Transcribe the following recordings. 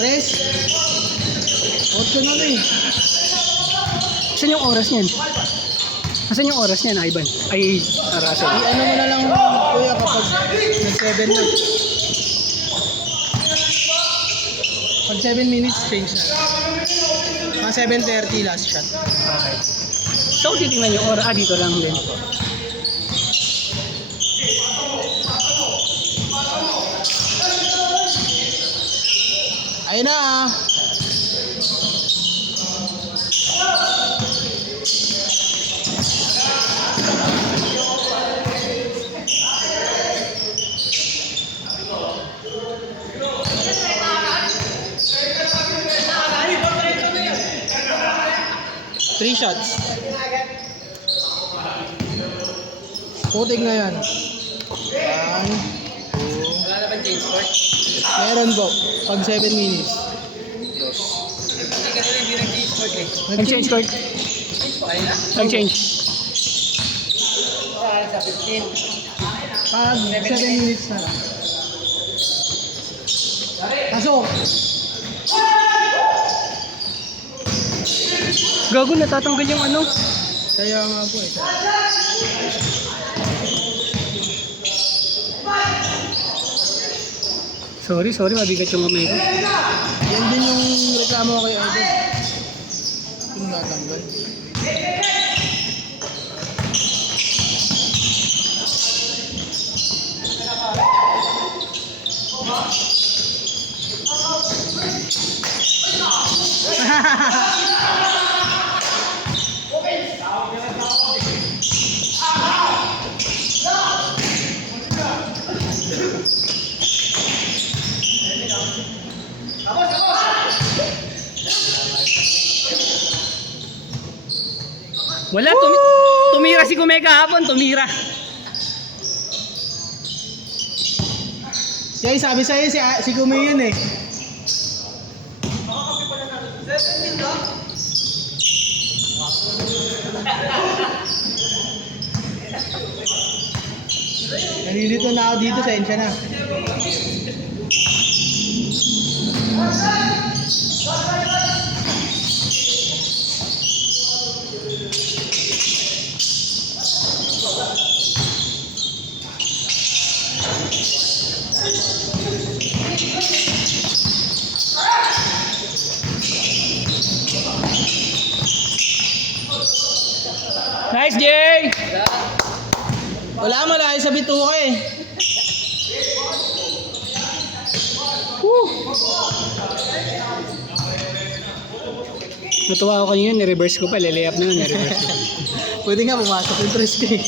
Tres. 8 na rin. Saan yung oras niyan? Saan yung oras niyan, Ivan? Ay, Russell. Ano mo na lang kuya kapag nag-7 na. Pag 7 minutes change na. Mga 7:30 last shot. Okay. So, titingnan yung oras. Dito lang din. Ayun na ah. Three shots. Puting na yan. 1, 2. Wala na ba change court? Meron po. Pag 7 minutes. Hindi ka na hindi nag-change court eh. Nag-change court? Nag-change. Sa 15. Pag 7 minutes na lang. Pasok! Gago, natatanggal yung ano. Kaya nga po eh. Sorry, mabigat yung kamay ko. Yan din yung reklamo ko kay Idol. Yung natanggal. Wala, tumira si Kume kahapon, tumira. Siya sabi sa'yo si Kume yun eh. Nalilito na ako dito, sensya na. Nice, Jay! Wala, malayo sa bituka eh. Natuwa ako kanina, ni-reverse ko pa, lay-up na yun, ni-reverse ko. Pwede nga pumasok yung 3 eh.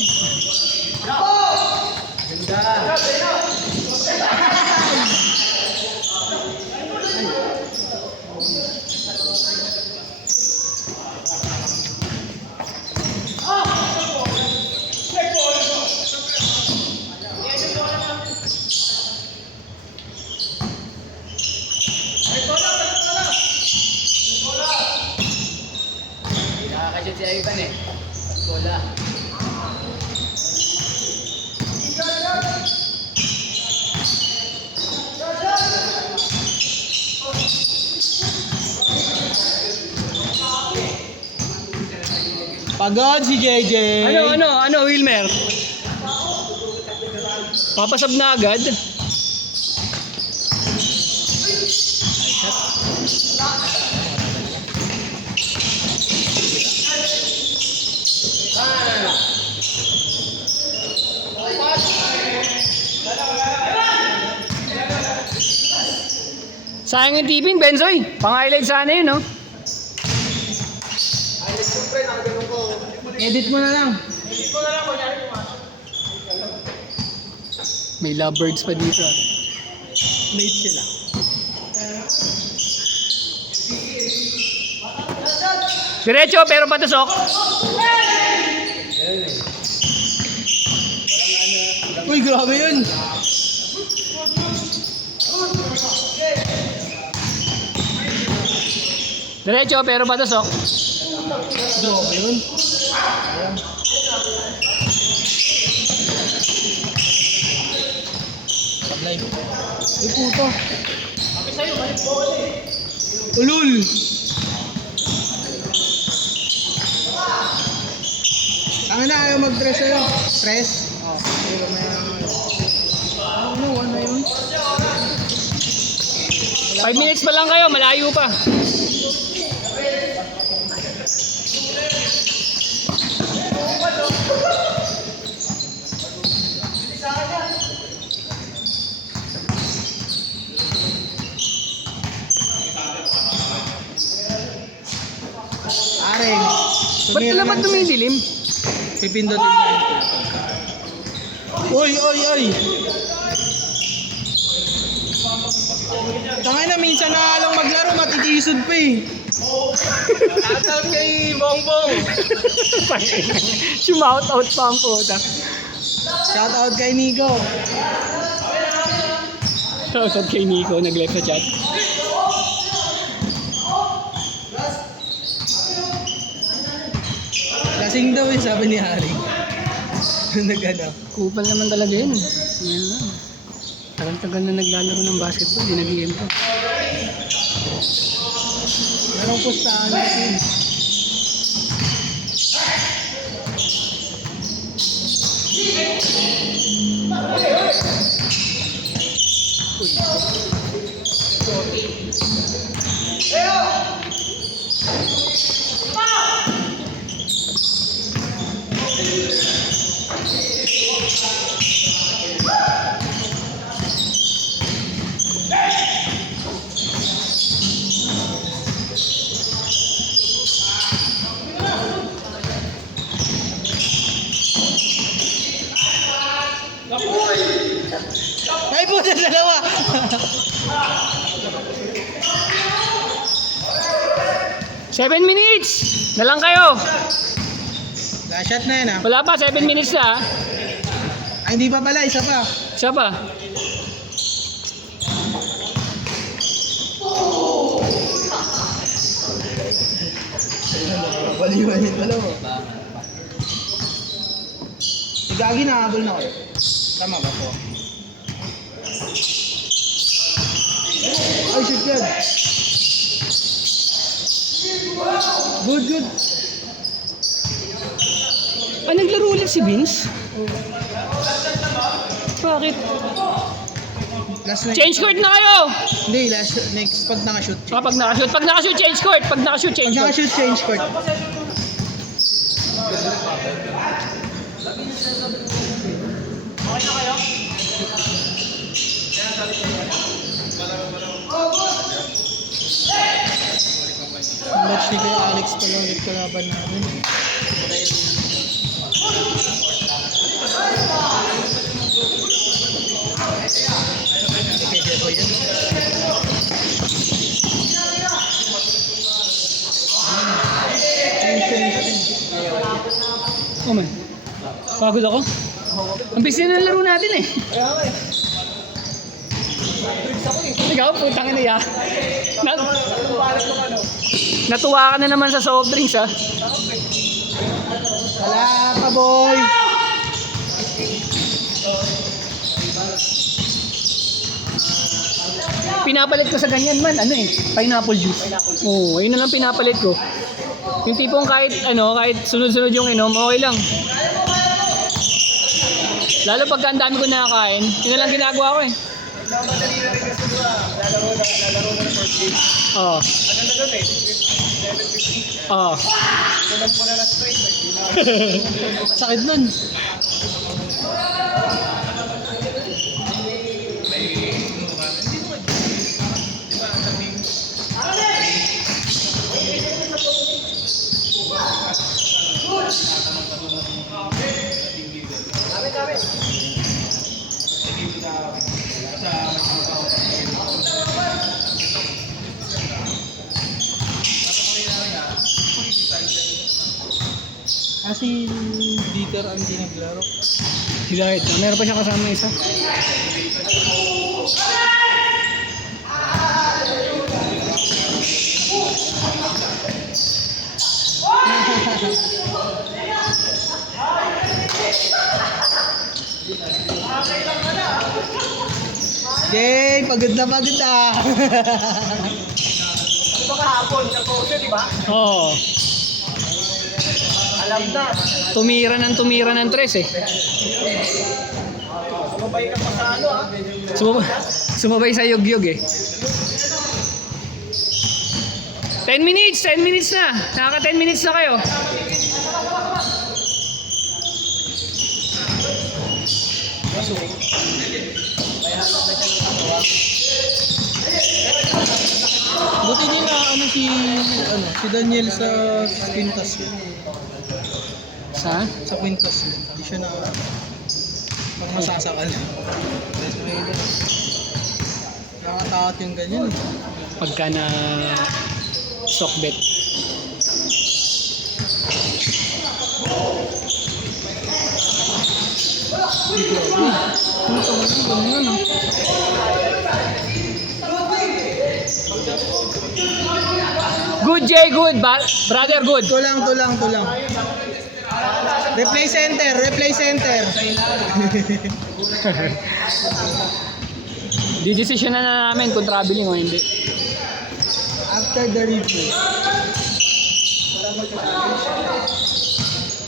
Nakakasyon si Ivan eh. Bola. Pagod si JJ. Ano, Wilmer? Papasab na agad. Sayang yung tipin, Benzoy. Pang-highlight sana yun, no? Edit mo na lang. May lovebirds pa dito. Late sila. Diretso, pero patusok. Uy, grabe yun. Diretso, pero patusok. Grabe yun. Live. Ay puto. Ulul! Ang na, ayaw mag-dress sa'yo. Press? Oo. Pero may ano, one na yun. 5 minutes pa lang kayo, malayo pa. Aring. Ba't naman tumidilim? Pipindutin mo. Uy, uy, uy! Tangay na, minsan na lang maglaro, matitisod pa eh. Shoutout kay Bongbong. Sumout out pa ang puta. Shoutout kay Nico. Shoutout kay Nico, nag-live sa chat. Lasing daw eh, sabi ni Haring. Nag-ano. Kupal naman talaga yun. Ngayon lang. Tagal-tagal na naglalaro ng basketball, di nag-game pa. Merong pustahan natin. Ay po sa dalawa. Seven minutes! Na lang kayo! Last shot na yun ah. Wala pa, 7 minutes na. Ay hindi pa pala, isa pa. Siya pa. Baliwanin pala mo. Gagi na habol na kayo. Tama ba po? Ay, shoot yan. Good, good. Ah, naglaro ulit si Vince? Bakit? Last night. Change court na kayo! Hindi, last next pag nakashoot. Pag nakashoot. Pag nakashoot, change court. Pag nakashoot, Pag change court. nakashoot, change court. Ang match ni kay Alex pala ulit kalaban namin. Kaya ko yun. Oh man. Pagod ako. Ang busy na ng laro natin eh. Ikaw, putang ina ya. Natuwa ka na naman sa soft drinks ha. Wala pa boy! Pinapalit ko sa ganyan man, ano eh, pineapple juice. Oo, ayun na lang pinapalit ko. Yung tipong kahit ano, kahit sunod-sunod yung inom, okay lang. Lalo pagka ang dami ko nakakain, yun na lang ginagawa ko eh. Oo. Oo. Sakit nun. Kasi Dieter ang di naglaro. Si Zahid, meron pa siya kasama isa. Yay! Pagod na pagod na. Ito kahapon, nag-pose, di ba? Oo. Alam na. Tumira ng tres eh. Sumabay ka pa sa ano ah. Sumabay sa yug-yug eh. 10 minutes na. Nakaka 10 minutes na kayo. Buti din na si Daniel sa Quintas. Sa? Sa Quintas. Hindi siya na parang masasakal. Nakakatakot yung ganyan. Pagka na stock bet. Good, Jay, good. Brother, good. Tulang. Replay center. Di-decision na namin kung traveling o hindi. After the replay.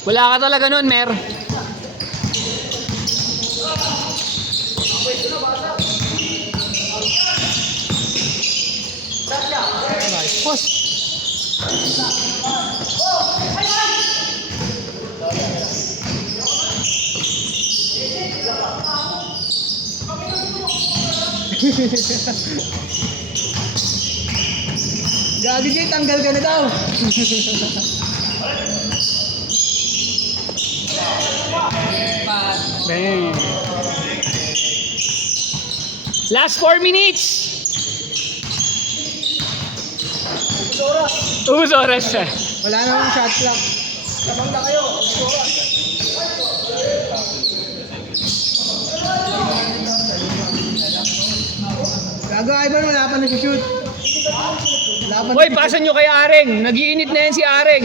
Wala ka talaga nun, Mer. Nice. Post. Gagi Jay, tanggal ka na daw. Bang. Last 4 minutes. Ubus oras siya. Wala namang shot clock. Tabang na kayo. Gago, Ivan, wala pa nag-shoot. Wala pa Hoy, pasan nyo kay Areng. Nagiinit na yan si Areng.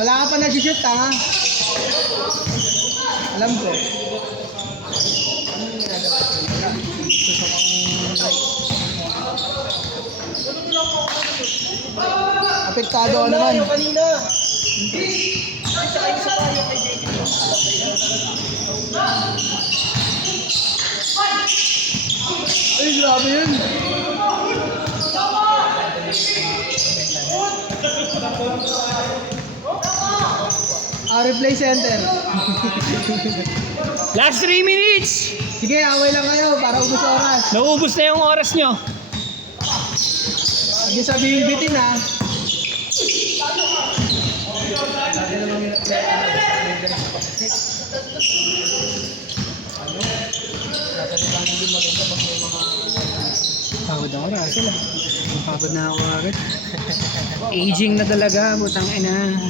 Wala ka pa nag-shoot, tanga. Alam ko. Apektado ako naman. Ay, grabe yun. Replay center. Last 3 minutes. Sige, away lang kayo para ubos oras. Naubos na yung oras nyo. Hindi sabihin bitin ha. Pagod ako Russell ah. Pagod na ako agad. Aging na talaga, butang ina.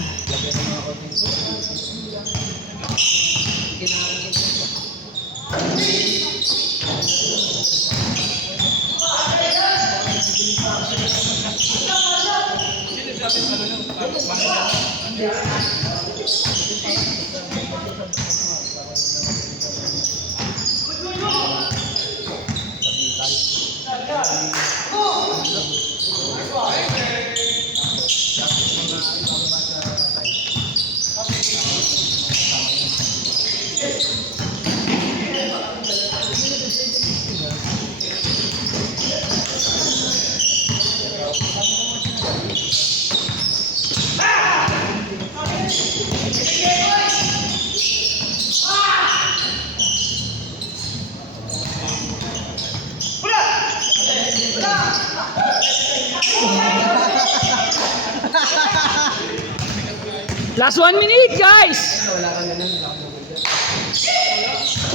Last 1 minute, guys! Wala ka na lang.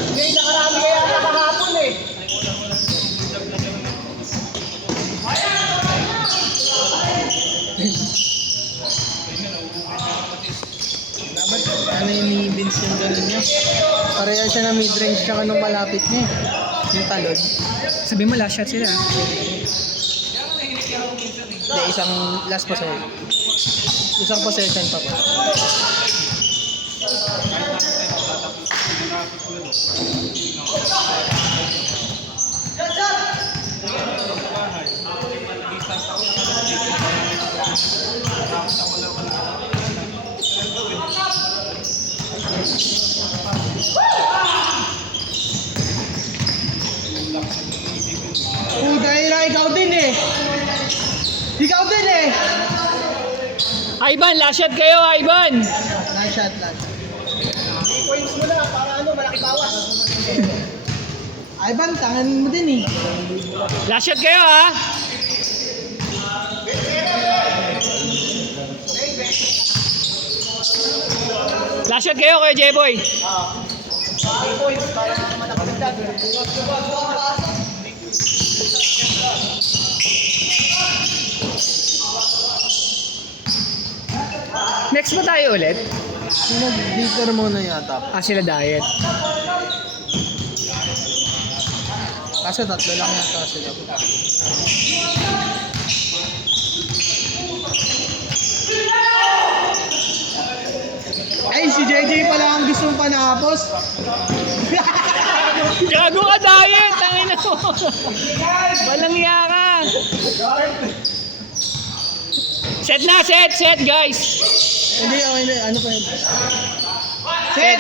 Hindi, nakarami kaya nakahapon eh. Dapat ano yung ni Vince yung ganun niya. Pareha siya na mid-range siya nung malapit niya eh. Yung talon. Sabi mo, last shot sila. Hindi, isang last possession. Isang possession pa po. Ikaw din eh! Ivan, last shot kayo, Ivan. Last shot. 3 points mo na, para ano, malaki bawas. Ivan, tangan mo din eh. Last shot kayo, ha? Last shot kayo, Kuya Jeboy. 3 points, para malaki bawas. Next ba tayo ulit? Nag-beater muna yata. Sila diet. Kaso tatlo lang yata sila. Ay, si JJ pala ang gustong panapos. Gago ka diet! Tangin na mo! Walang iya ka! Set na! Set guys! Hindi, okay na. Ano pa yun? Set.